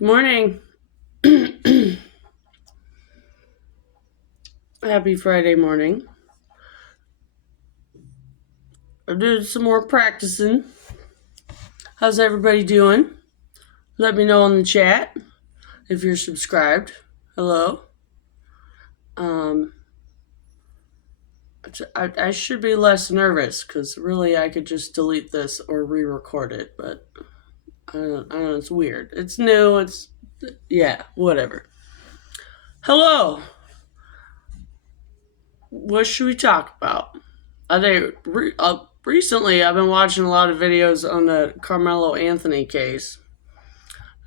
Good morning. Happy Friday morning. I did some more practicing. How's everybody doing? Let me know in the chat if you're subscribed. Hello. Um, I should be less nervous because really I could just delete this or re-record it, but I don't know. It's weird. It's new. Yeah, whatever. Hello. What should we talk about? Recently I've been watching a lot of videos on the Carmelo Anthony case,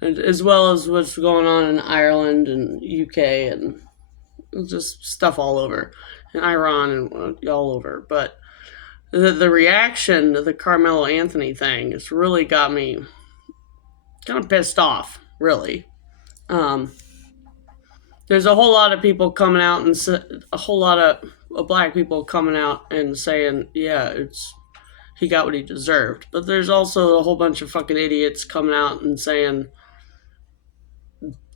as well as what's going on in Ireland and UK and just stuff all over, and Iran and all over. But the reaction to the Carmelo Anthony thing has really got me kind of pissed off, really. There's a whole lot of people coming out and a whole lot of black people coming out and saying, yeah, he got what he deserved. But there's also a whole bunch of fucking idiots coming out and saying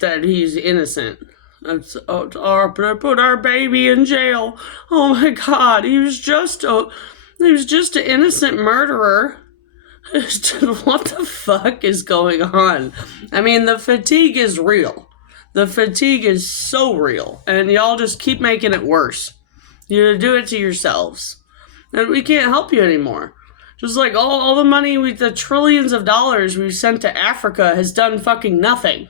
that he's innocent. Put our baby in jail. Oh my God, he was just an innocent murderer. What the fuck is going on? I mean, the fatigue is real. The fatigue is so real, and y'all just keep making it worse. You do it to yourselves, and we can't help you anymore. Just like all the money, the trillions of dollars we've sent to Africa has done fucking nothing.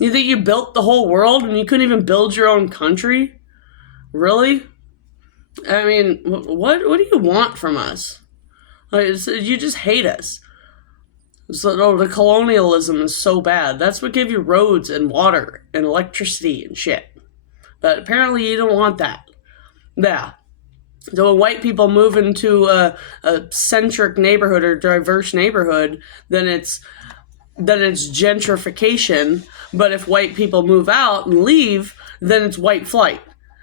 You think you built the whole world and you couldn't even build your own country? Really? I mean, what do you want from us? Like, you just hate us. So, the colonialism is so bad. That's what gave you roads and water and electricity and shit. But apparently you don't want that. Yeah. So when white people move into a centric neighborhood or diverse neighborhood, then it's gentrification. But if white people move out and leave, then it's white flight.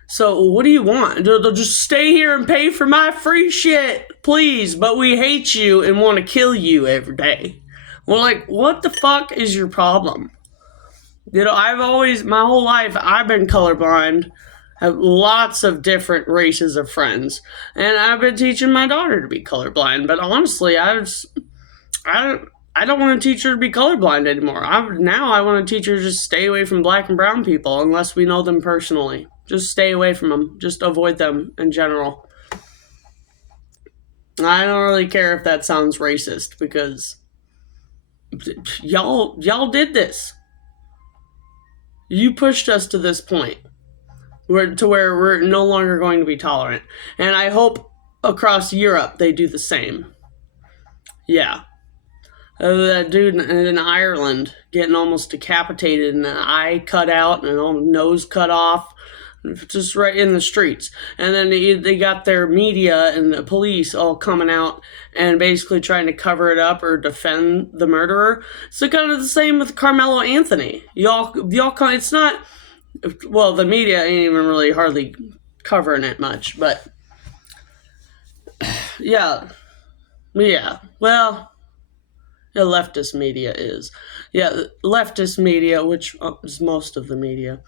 So what do you want? They'll just stay here and pay for my free shit, please. But we hate you and want to kill you every day. Well, like, what the fuck is your problem? My whole life, I've been colorblind. Have lots of different races of friends, and I've been teaching my daughter to be colorblind. But honestly, I don't want to teach her to be colorblind anymore. I want to teach her to just stay away from black and brown people unless we know them personally. Just stay away from them. Just avoid them in general. I don't really care if that sounds racist because y'all did this. You pushed us to this point. To where we're no longer going to be tolerant. And I hope across Europe they do the same. Yeah. That dude in Ireland getting almost decapitated and an eye cut out and a nose cut off, just right in the streets. And then they got their media and the police all coming out and basically trying to cover it up or defend the murderer. So kind of the same with Carmelo Anthony. It's not... Well, the media ain't even really hardly covering it much, but yeah, well, the leftist media is. Yeah, leftist media, which is most of the media,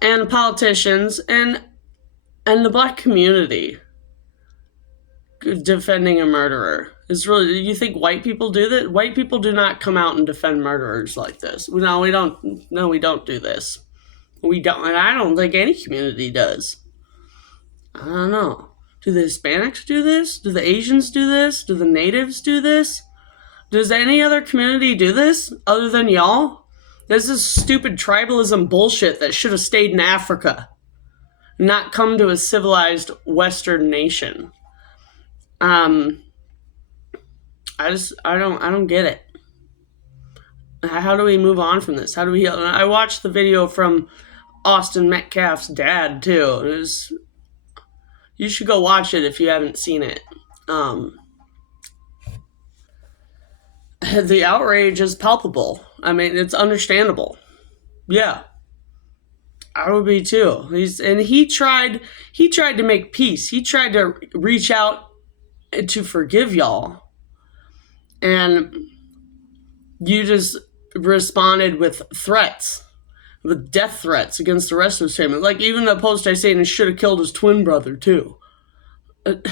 and politicians, and the black community defending a murderer is really... You think white people do that? White people do not come out and defend murderers like this. No, we don't. No, we don't do this. We don't, and I don't think any community does. I don't know. Do the Hispanics do this? Do the Asians do this? Do the natives do this? Does any other community do this other than y'all? This is stupid tribalism bullshit that should have stayed in Africa, not come to a civilized Western nation. I don't get it. How do we move on from this? How do we... I watched the video from Austin Metcalf's dad too. You should go watch it if you haven't seen it. The outrage is palpable. I mean, it's understandable. Yeah, I would be too. He tried to make peace. He tried to reach out to forgive y'all, and you just responded with threats, with death threats against the rest of his family. Like, even the post I saying he should have killed his twin brother, too. It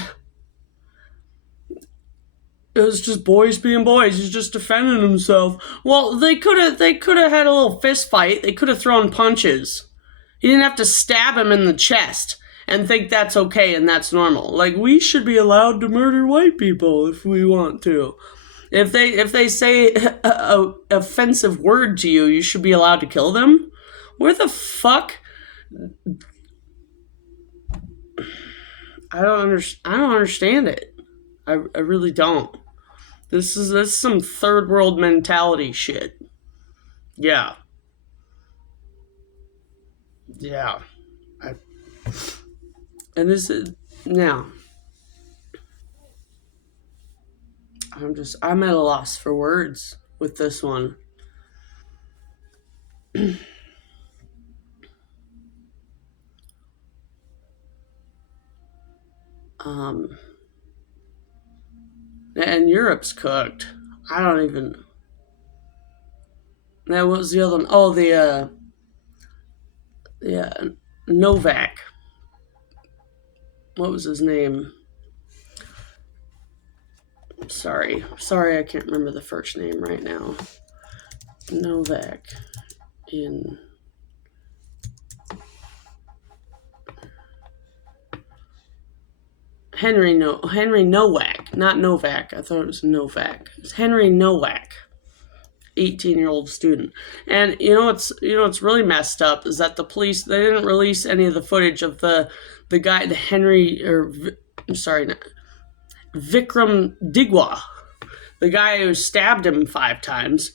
was just boys being boys. He's just defending himself. Well, they could have had a little fist fight. They could have thrown punches. He didn't have to stab him in the chest and think that's okay and that's normal. Like, we should be allowed to murder white people if we want to. If they say a offensive word to you, you should be allowed to kill them? Where the fuck? I don't understand it. I really don't. This is some third world mentality shit. Yeah. Yeah. And this is now. I'm at a loss for words with this one. And Europe's cooked. I don't even. That was the other one. Oh, Novak. What was his name? Sorry, I can't remember the first name right now. Novak in Henry Nowak, not Novak. I thought it was Novak. It's Henry Nowak, 18-year-old student. And you know what's really messed up is that the police, they didn't release any of the footage of the guy, Vikram Digwa, the guy who stabbed him 5 times.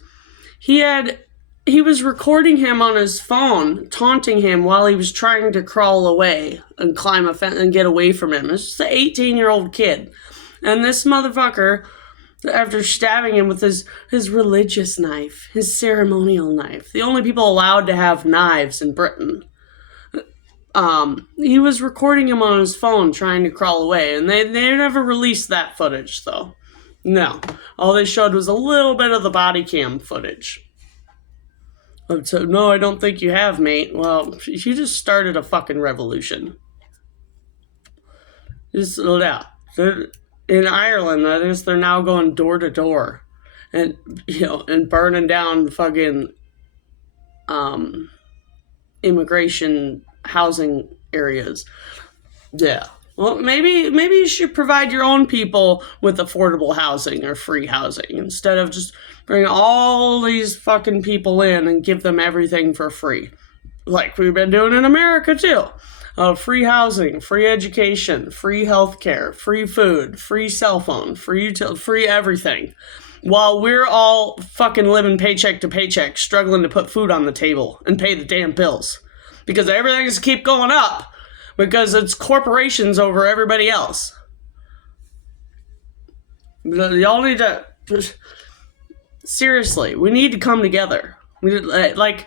He was recording him on his phone, taunting him while he was trying to crawl away and climb a fence and get away from him. It's just an 18-year-old kid. And this motherfucker, after stabbing him with his religious knife, his ceremonial knife, the only people allowed to have knives in Britain, he was recording him on his phone trying to crawl away. And they never released that footage, though. No. All they showed was a little bit of the body cam footage. So, no, I don't think you have, mate. Well, you just started a fucking revolution. In Ireland, I guess they're now going door to door, and and burning down fucking immigration housing areas. Yeah. Well, maybe you should provide your own people with affordable housing or free housing instead of just bring all these fucking people in and give them everything for free. Like we've been doing in America too. Free housing, free education, free healthcare, free food, free cell phone, free everything. While we're all fucking living paycheck to paycheck, struggling to put food on the table and pay the damn bills. Because everything's keep going up. Because it's corporations over everybody else. Y'all need to... Seriously, we need to come together. Like,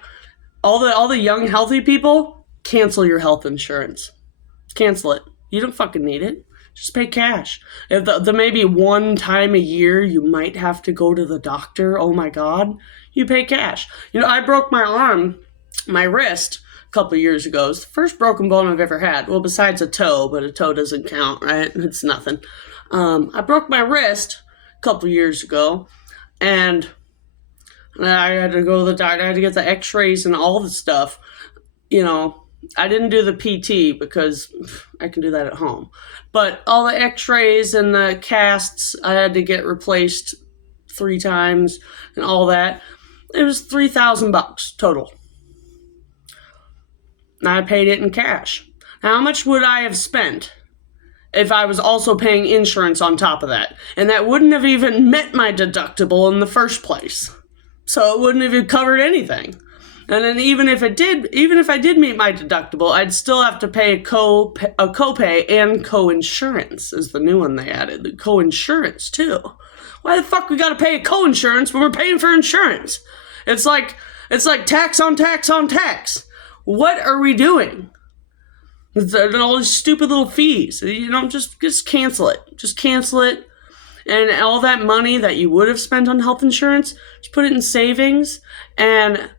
all the young, healthy people, cancel your health insurance. Cancel it. You don't fucking need it. Just pay cash. If the maybe one time a year you might have to go to the doctor, oh my God, you pay cash. I broke my wrist, couple years ago. It's the first broken bone I've ever had. Well, besides a toe, but a toe doesn't count, right? It's nothing. I broke my wrist a couple years ago, and I had to go to the doctor. I had to get the x-rays and all the stuff. I didn't do the PT because I can do that at home. But all the x-rays and the casts, I had to get replaced 3 times and all that. It was $3,000 total. I paid it in cash. How much would I have spent if I was also paying insurance on top of that? And that wouldn't have even met my deductible in the first place. So it wouldn't have covered anything. And then even if I did meet my deductible, I'd still have to pay a copay and co-insurance is the new one they added. The co-insurance too. Why the fuck we gotta pay a co-insurance when we're paying for insurance? It's like tax on tax on tax. What are we doing? All these stupid little fees. Just cancel it. Just cancel it. And all that money that you would have spent on health insurance, just put it in savings, and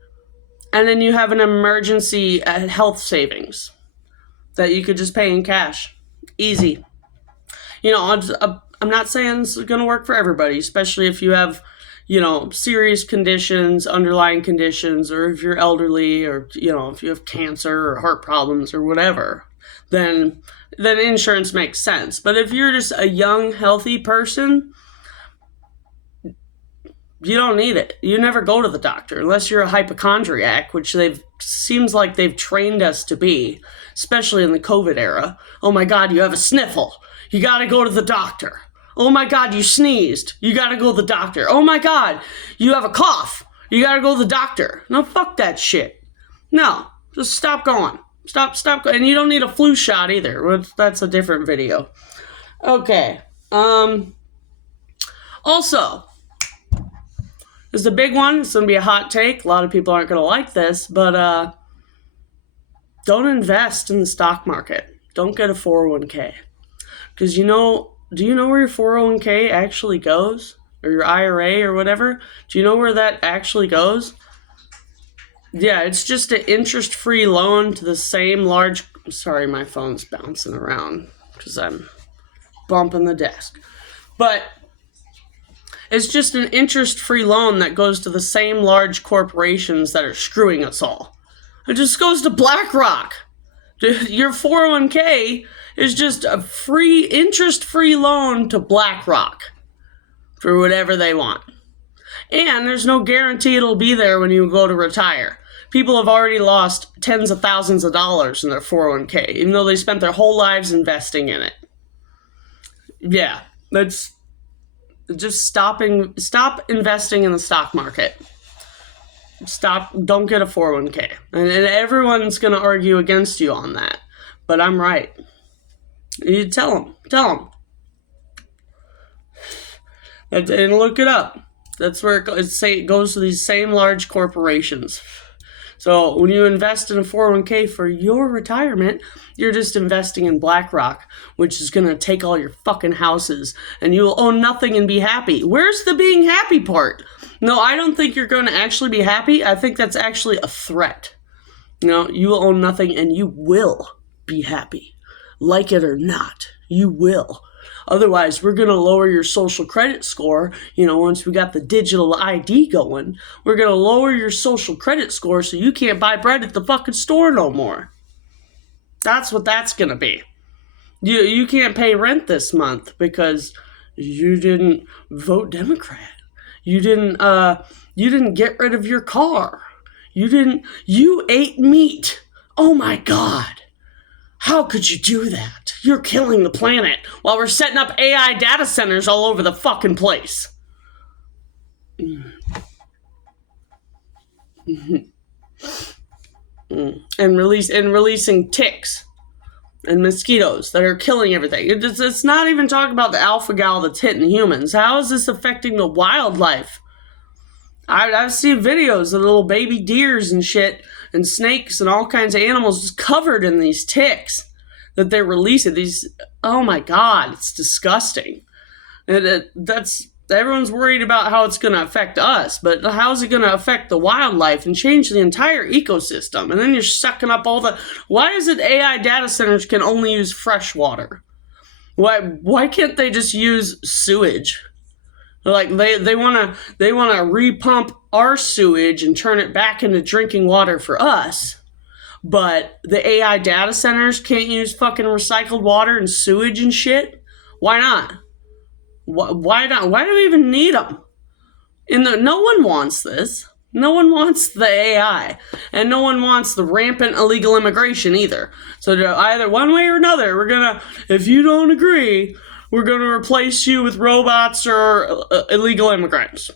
then you have an emergency health savings that you could just pay in cash. Easy. I'm not saying it's going to work for everybody, especially if you have, serious conditions, underlying conditions, or if you're elderly, or, if you have cancer or heart problems or whatever, then insurance makes sense. But if you're just a young, healthy person, you don't need it. You never go to the doctor unless you're a hypochondriac, which seems like they've trained us to be, especially in the COVID era. Oh my God, you have a sniffle. You got to go to the doctor. Oh my God, you sneezed. You got to go to the doctor. Oh my God, you have a cough. You got to go to the doctor. No, fuck that shit. No, just stop going. Stop. And you don't need a flu shot either. That's a different video. Okay. Also, this is a big one. It's going to be a hot take. A lot of people aren't going to like this, but don't invest in the stock market. Don't get a 401k. Because do you know where your 401k actually goes? Or your IRA or whatever? Do you know where that actually goes? Yeah, it's just an interest-free loan to the same large... Sorry, my phone's bouncing around because I'm bumping the desk. But it's just an interest-free loan that goes to the same large corporations that are screwing us all. It just goes to BlackRock. Your 401k is just a interest-free loan to BlackRock for whatever they want. And there's no guarantee it'll be there when you go to retire. People have already lost tens of thousands of dollars in their 401k, even though they spent their whole lives investing in it. Yeah, that's just stop investing in the stock market. Don't get a 401k. And everyone's going to argue against you on that. But I'm right. You tell them. And look it up. That's where it goes to these same large corporations. So when you invest in a 401k for your retirement, you're just investing in BlackRock, which is going to take all your fucking houses, and you will own nothing and be happy. Where's the being happy part? No, I don't think you're going to actually be happy. I think that's actually a threat. You will own nothing and you will be happy. Like it or not, you will. Otherwise, we're going to lower your social credit score. Once we got the digital ID going, we're going to lower your social credit score so you can't buy bread at the fucking store no more. That's what that's going to be. You can't pay rent this month because you didn't vote Democrat. You didn't get rid of your car. You ate meat. Oh my God. How could you do that? You're killing the planet while we're setting up AI data centers all over the fucking place. And releasing ticks and mosquitoes that are killing everything. It's not even talking about the alpha gal that's hitting humans. How is this affecting the wildlife? I've seen videos of little baby deers and shit and snakes and all kinds of animals just covered in these ticks that they're releasing. Oh my God, it's disgusting. Everyone's worried about how it's going to affect us, but how is it going to affect the wildlife and change the entire ecosystem? And then you're sucking up why is it AI data centers can only use fresh water? Why can't they just use sewage? Like they want to repump our sewage and turn it back into drinking water for us, but the AI data centers can't use fucking recycled water and sewage and shit. Why not? Why not? Why do we even need them? No one wants this. No one wants the AI, and no one wants the rampant illegal immigration either. So either one way or another, if you don't agree, we're going to replace you with robots or illegal immigrants.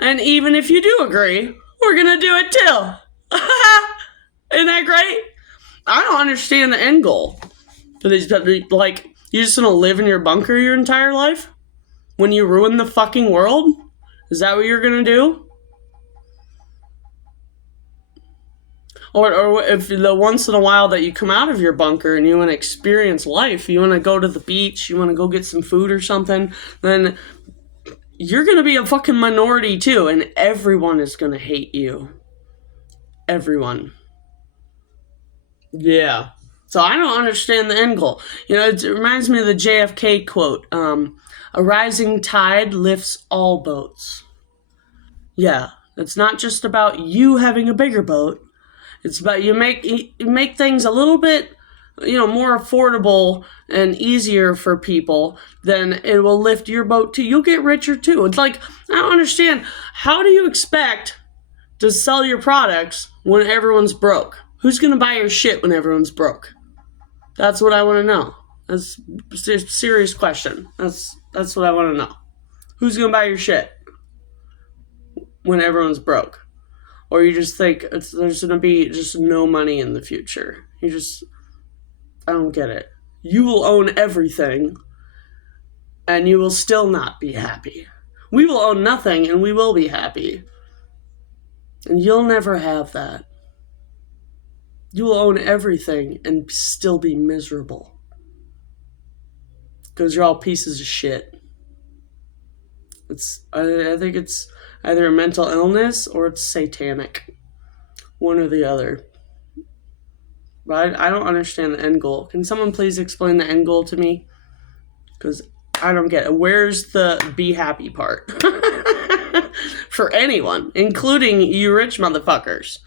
And even if you do agree, we're going to do it too. Isn't that great? I don't understand the end goal. Like, you're just going to live in your bunker your entire life? When you ruin the fucking world? Is that what you're going to do? Or if the once in a while that you come out of your bunker and you want to experience life, you want to go to the beach, you want to go get some food or something, then you're going to be a fucking minority too, and everyone is going to hate you. Everyone. Yeah. So I don't understand the end goal. It reminds me of the JFK quote, a rising tide lifts all boats. Yeah. It's not just about you having a bigger boat. It's about you make things a little bit, more affordable and easier for people, then it will lift your boat too. You'll get richer too. It's like, I don't understand. How do you expect to sell your products when everyone's broke? Who's going to buy your shit when everyone's broke? That's what I want to know. That's a serious question. That's what I want to know. Who's going to buy your shit when everyone's broke? Or you just think there's going to be just no money in the future. I don't get it. You will own everything, and you will still not be happy. We will own nothing, and we will be happy. And you'll never have that. You will own everything and still be miserable. Because you're all pieces of shit. I think it's either a mental illness or it's satanic. One or the other. But I don't understand the end goal. Can someone please explain the end goal to me? Because I don't get it. Where's the be happy part? For anyone, including you rich motherfuckers.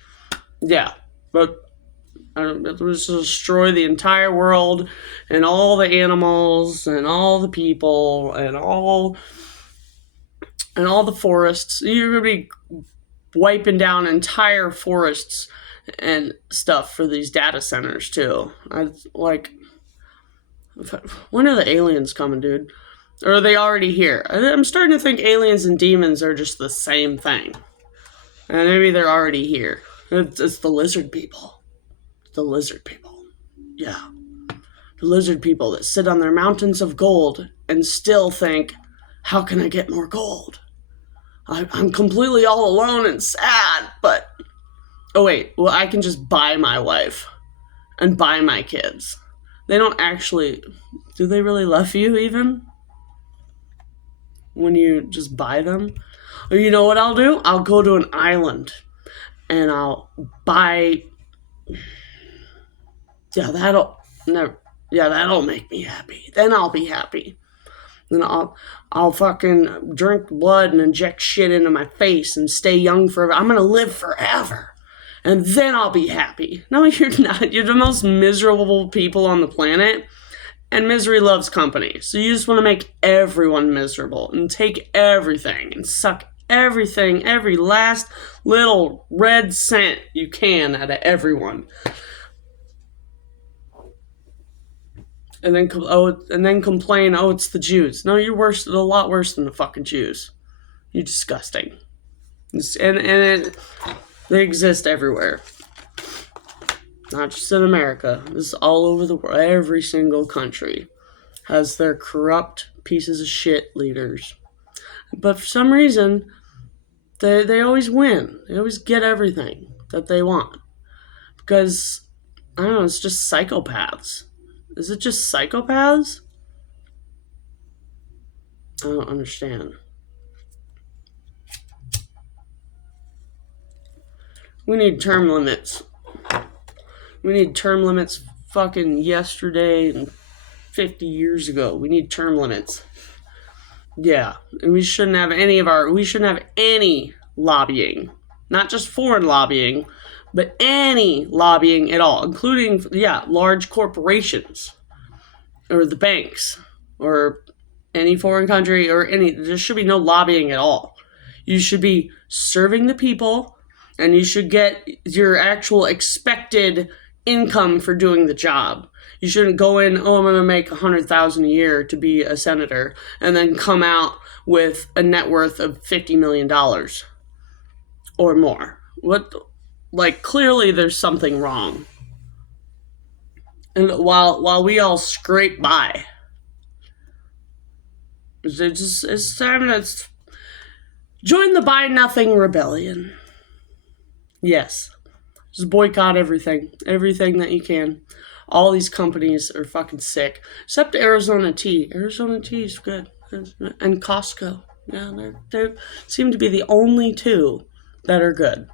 Yeah, but it was to destroy the entire world and all the animals and all the people and all the forests. You're going to be wiping down entire forests and stuff for these data centers too. When are the aliens coming, dude? Or are they already here? I'm starting to think aliens and demons are just the same thing. And maybe they're already here. It's the lizard people. The lizard people. Yeah. The lizard people that sit on their mountains of gold and still think, how can I get more gold? I'm completely all alone and sad, but... Oh, wait. Well, I can just buy my wife and buy my kids. They don't actually... Do they really love you, even? When you just buy them? Or you know what I'll do? I'll go to an island and I'll buy... that'll make me happy. Then I'll be happy. Then I'll fucking drink blood and inject shit into my face and stay young forever. I'm gonna live forever. And then I'll be happy. No, you're not. You're the most miserable people on the planet. And misery loves company. So you just want to make everyone miserable and take everything and suck everything, every last little red cent you can out of everyone. And then complain, it's the Jews. No, you're worse, a lot worse than the fucking Jews. You're disgusting. They exist everywhere. Not just in America. This is all over the world. Every single country has their corrupt pieces of shit leaders. But for some reason, they always win. They always get everything that they want. Because, I don't know, it's just psychopaths. Is it just psychopaths? I don't understand. We need term limits. We need term limits fucking yesterday and 50 years ago. We need term limits. Yeah. And we shouldn't have any lobbying. Not just foreign lobbying, but any lobbying at all, including, large corporations or the banks or any foreign country or there should be no lobbying at all. You should be serving the people and you should get your actual expected income for doing the job. You shouldn't go in, I'm going to make $100,000 a year to be a senator and then come out with a net worth of $50 million or more. Clearly there's something wrong. And while we all scrape by, it's time to join the Buy Nothing Rebellion. Yes. Just boycott everything that you can. All these companies are fucking sick. Except Arizona Tea. Arizona Tea is good. And Costco. Yeah, they seem to be the only two that are good.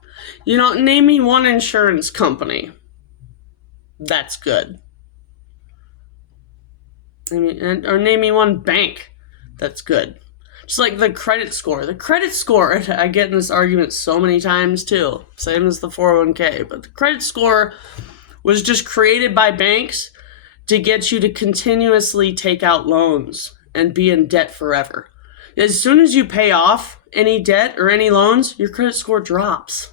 Name me one insurance company that's good. Or name me one bank that's good. Just like the credit score. The credit score, I get in this argument so many times too. Same as the 401k. But the credit score was just created by banks to get you to continuously take out loans and be in debt forever. As soon as you pay off any debt or any loans, your credit score drops.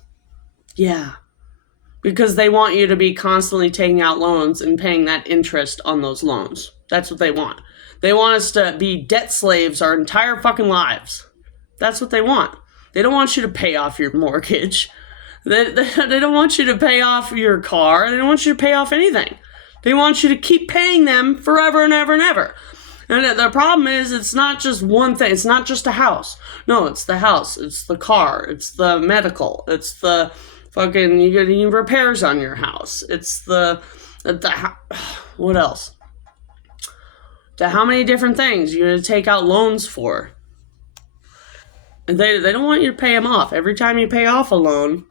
Yeah. Because they want you to be constantly taking out loans and paying that interest on those loans. That's what they want. They want us to be debt slaves our entire fucking lives. That's what they want. They don't want you to pay off your mortgage. They don't want you to pay off your car. They don't want you to pay off anything. They want you to keep paying them forever and ever and ever. And the problem is, it's not just one thing. It's not just a house. No, it's the house. It's the car. It's the medical. It's the fucking, you get repairs on your house. It's the what else? How many different things you're going to take out loans for. And they don't want you to pay them off. Every time you pay off a loan,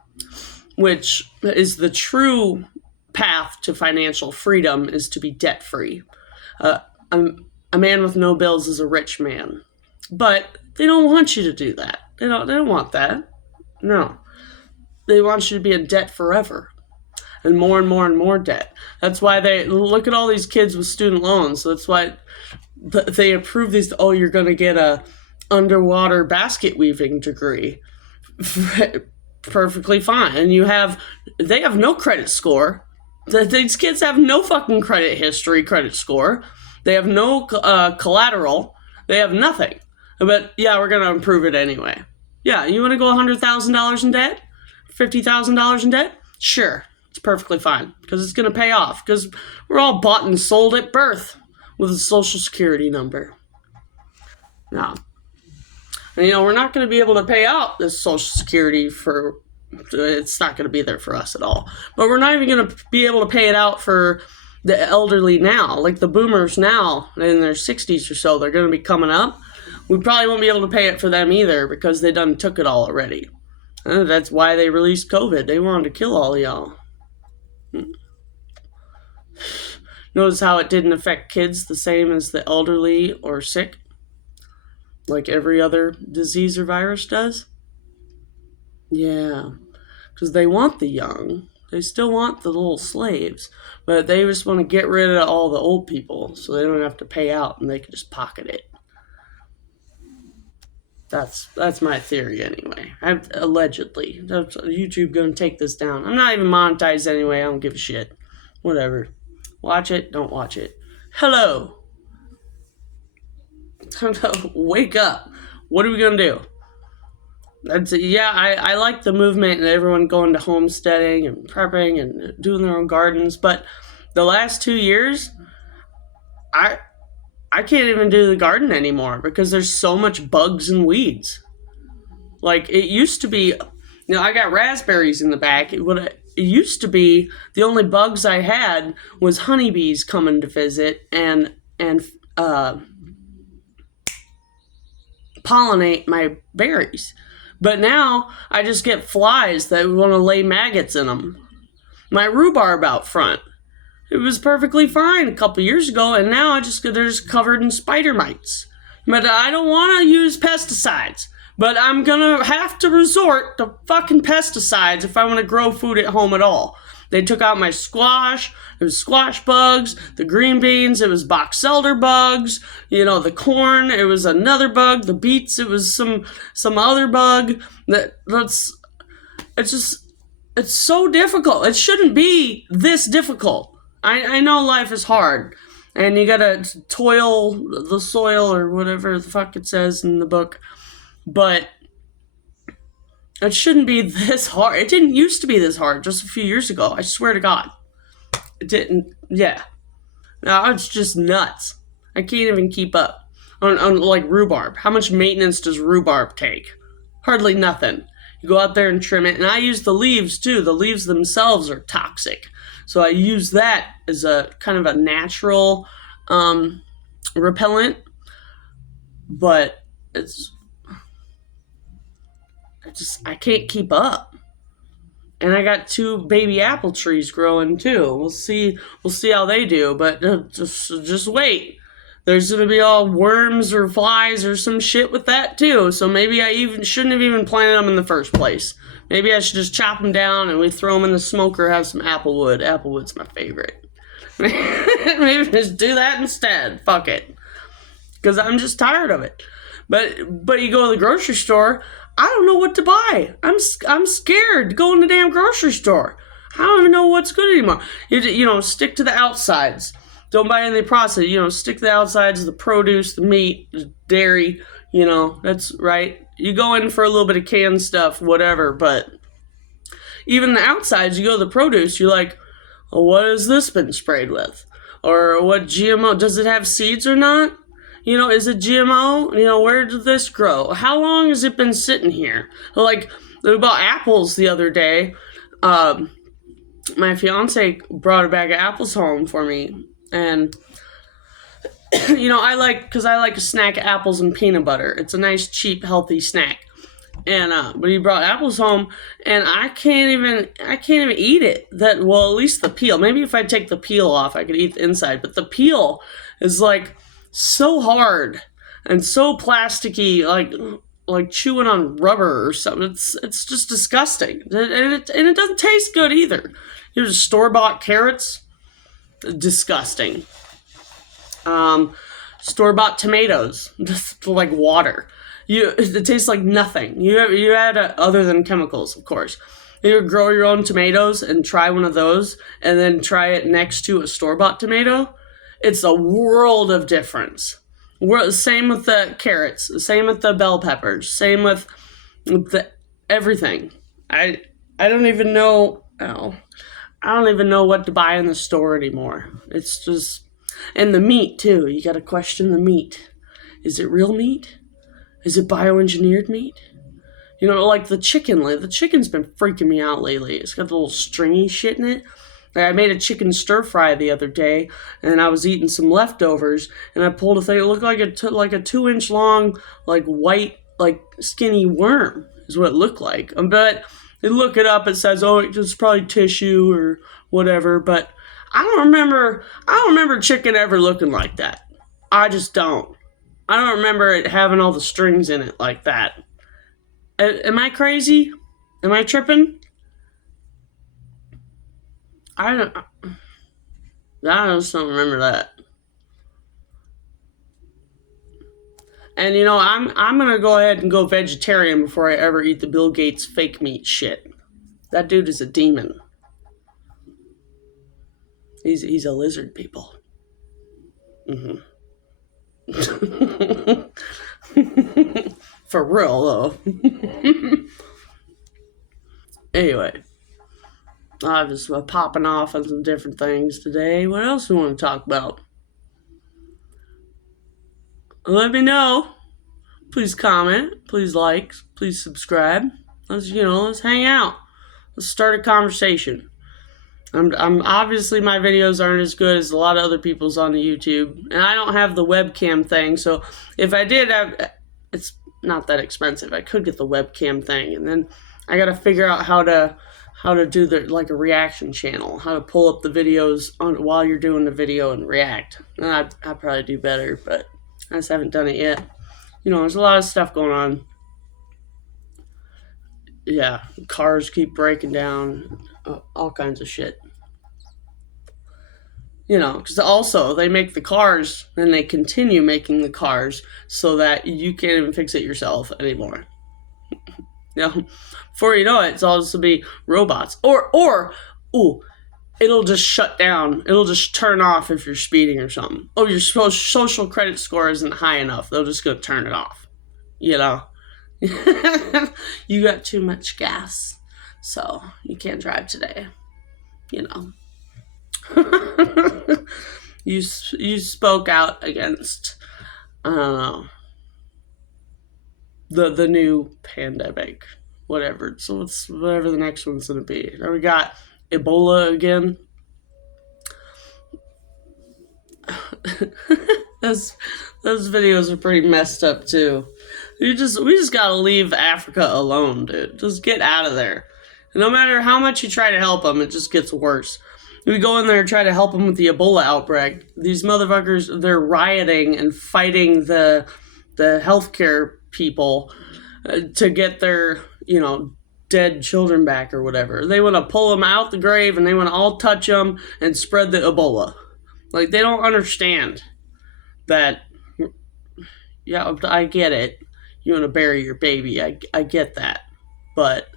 which is the true path to financial freedom, is to be debt-free. A man with no bills is a rich man. But they don't want you to do that. They don't want that. No. They want you to be in debt forever. And more debt. That's why they look at all these kids with student loans. That's why they approve these. Oh, you're going to get a underwater basket weaving degree. Perfectly fine. And they have no credit score. These kids have no fucking credit score. They have no collateral. They have nothing. But yeah, we're going to improve it anyway. Yeah, you want to go $100,000 in debt? $50,000 in debt? Sure. It's perfectly fine, because it's going to pay off, because we're all bought and sold at birth with a social security number. Now, and, we're not going to be able to pay out this social security it's not going to be there for us at all. But we're not even going to be able to pay it out for the elderly now, like the boomers now in their 60s or so. They're going to be coming up. We probably won't be able to pay it for them either, because they done took it all already. And that's why they released COVID. They wanted to kill all y'all. Notice how it didn't affect kids the same as the elderly or sick, like every other disease or virus does? Yeah, because they want the young. They still want the little slaves, but they just want to get rid of all the old people so they don't have to pay out and they can just pocket it. That's my theory anyway. Allegedly. That's YouTube gonna take this down. I'm not even monetized anyway. I don't give a shit. Whatever. Watch it, don't watch it. Hello. Wake up. What are we gonna do? I like the movement and everyone going to homesteading and prepping and doing their own gardens, but the last 2 years, I can't even do the garden anymore because there's so much bugs and weeds. Like, it used to be, I got raspberries in the back. It used to be the only bugs I had was honeybees coming to visit and pollinate my berries. But now I just get flies that want to lay maggots in them. My rhubarb out front, it was perfectly fine a couple years ago, and now they're just covered in spider mites. But I don't want to use pesticides, but I'm gonna have to resort to fucking pesticides if I want to grow food at home at all. They took out my squash. It was squash bugs. The green beans, it was box elder bugs. The corn, it was another bug. The beets, it was some other bug. It's so difficult. It shouldn't be this difficult. I know life is hard, and you gotta toil the soil or whatever the fuck it says in the book, but it shouldn't be this hard. It didn't used to be this hard just a few years ago. I swear to God. It didn't, yeah. Now it's just nuts. I can't even keep up. On like rhubarb. How much maintenance does rhubarb take? Hardly nothing. You go out there and trim it, and I use the leaves too. The leaves themselves are toxic. So I use that as a kind of a natural repellent, but I can't keep up. And I got 2 baby apple trees growing too. We'll see how they do, but just wait. There's gonna be all worms or flies or some shit with that too. So maybe I even shouldn't have even planted them in the first place. Maybe I should just chop them down and we throw them in the smoker. Have some applewood. Applewood's my favorite. Maybe just do that instead. Fuck it, because I'm just tired of it. But you go to the grocery store, I don't know what to buy. I'm scared to go in the damn grocery store. I don't even know what's good anymore. You know, stick to the outsides. Don't buy anything processed. You know, stick to the outsides, the produce, the meat, the dairy. You know, that's right. You go in for a little bit of canned stuff, whatever. But even the outsides, you go to the produce, you're like, well, what has this been sprayed with? Or what GMO? Does it have seeds or not? You know, is it GMO? You know, where did this grow? How long has it been sitting here? Like, we bought apples the other day. My fiance brought a bag of apples home for me. And, you know, I like to snack apples and peanut butter. It's a nice, cheap, healthy snack. And but he brought apples home, and I can't even eat it. At least the peel. Maybe if I take the peel off, I could eat the inside. But the peel is like so hard and so plasticky, like chewing on rubber or something. It's just disgusting, and it doesn't taste good either. Here's store-bought carrots, disgusting. Store-bought tomatoes, just like water. It tastes like nothing. You add other than chemicals, of course. You grow your own tomatoes and try one of those, and then try it next to a store-bought tomato. It's a world of difference. Same with the carrots. Same with the bell peppers. Same with the everything. I don't even know. Oh, I don't even know what to buy in the store anymore. It's just, and the meat too. You got to question the meat. Is it real meat? Is it bioengineered meat? You know, like the chicken. The chicken's been freaking me out lately. It's got the little stringy shit in it. Like I made a chicken stir fry the other day, and I was eating some leftovers, and I pulled a thing. It looked like a 2-inch long, like white, like skinny worm is what it looked like. But you look it up, it says, oh, it's probably tissue or whatever. But I don't remember chicken ever looking like that. I just don't. I don't remember it having all the strings in it like that. Am I crazy? Am I tripping? I just don't remember that. And you know, I'm gonna go ahead and go vegetarian before I ever eat the Bill Gates fake meat shit. That dude is a demon. He's a lizard, people. Mm-hmm. For real though. Anyway, I was popping off on some different things today. What else do you want to talk about? Let me know. Please comment. Please like. Please subscribe. Let's hang out. Let's start a conversation. I'm obviously my videos aren't as good as a lot of other people's on the YouTube, and I don't have the webcam thing. So if I did have, it's not that expensive. I could get the webcam thing, and then I got to figure out how to do like a reaction channel, how to pull up the videos while you're doing the video and react. And I'd probably do better, but I just haven't done it yet. You know, there's a lot of stuff going on. Yeah, cars keep breaking down, all kinds of shit. You know, because also they make the cars and they continue making the cars so that you can't even fix it yourself anymore. You know, before you know it, it's all just to be robots. Ooh, it'll just shut down. It'll just turn off if you're speeding or something. Oh, your social credit score isn't high enough. They'll just go turn it off. You know, you got too much gas, so you can't drive today. You know. you spoke out against I don't know the new pandemic, whatever. So it's whatever the next one's gonna be. Now we got Ebola again. those videos are pretty messed up too. We just gotta leave Africa alone, dude. Just get out of there. And no matter how much you try to help them, it just gets worse. We go in there and try to help them with the Ebola outbreak. These motherfuckers, they're rioting and fighting the healthcare people to get their, dead children back or whatever. They want to pull them out the grave and they want to all touch them and spread the Ebola. Like, they don't understand that, yeah, I get it. You want to bury your baby. I get that. But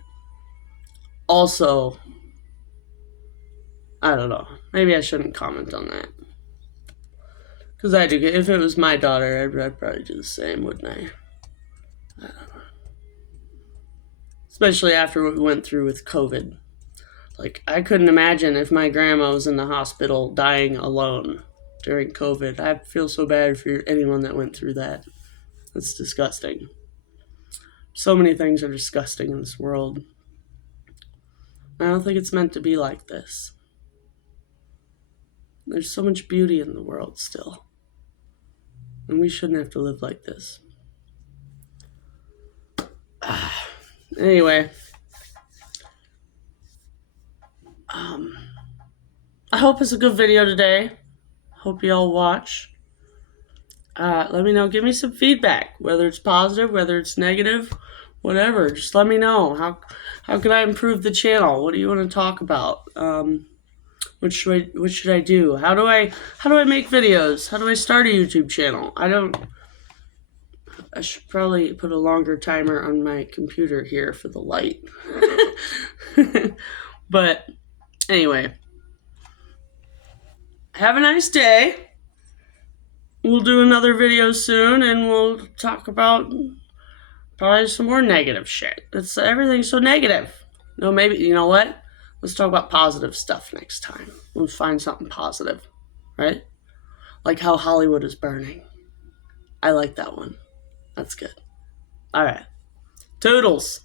also, I don't know. Maybe I shouldn't comment on that. Because I do. If it was my daughter, I'd probably do the same, wouldn't I? I don't know. Especially after what we went through with COVID. Like, I couldn't imagine if my grandma was in the hospital dying alone during COVID. I feel so bad for anyone that went through that. It's disgusting. So many things are disgusting in this world. I don't think it's meant to be like this. There's so much beauty in the world still. And we shouldn't have to live like this. Anyway. I hope it's a good video today. Hope you all watch. Let me know. Give me some feedback. Whether it's positive, whether it's negative, whatever. Just let me know. How can I improve the channel? What do you want to talk about? What should I do? How do I make videos? How do I start a YouTube channel? I should probably put a longer timer on my computer here for the light. But anyway, have a nice day. We'll do another video soon, and we'll talk about probably some more negative shit. Everything's so negative. No, maybe, you know what? Let's talk about positive stuff next time. We'll find something positive, right? Like how Hollywood is burning. I like that one. That's good. All right. Toodles.